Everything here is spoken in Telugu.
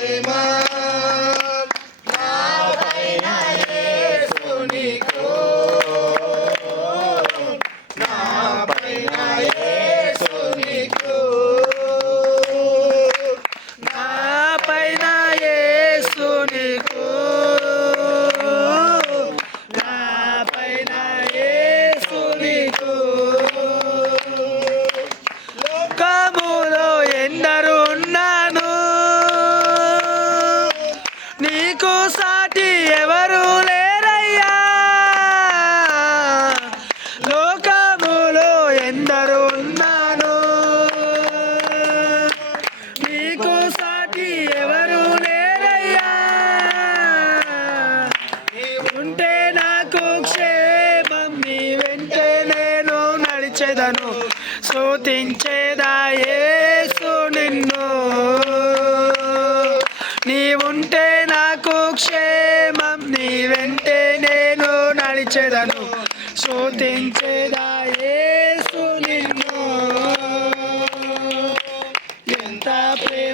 ప్రేమ నాపైన యేసు నీకు నాపైన యేసు నీకు నాపైన యేసు నీకు నాపైన యేసు నీకు లోకములో ఎందరు ఉన్నాను నీకు సాటి ఎవరు లేరయ్యా లోకములో ఎందరు ఉన్నాను నీకు సాటి ఎవరు లేరయ్యా ఉంటే నాకు క్షేమం నీ వెంటే నేను నడిచెదను స్తుతించేదా యేసు నిన్ను నీవుంటే నాకు క్షేమం నీ వెంటే నేను నడిచెదను స్తుతించేదా యేసు నిన్ను ఎంత ప్రేమ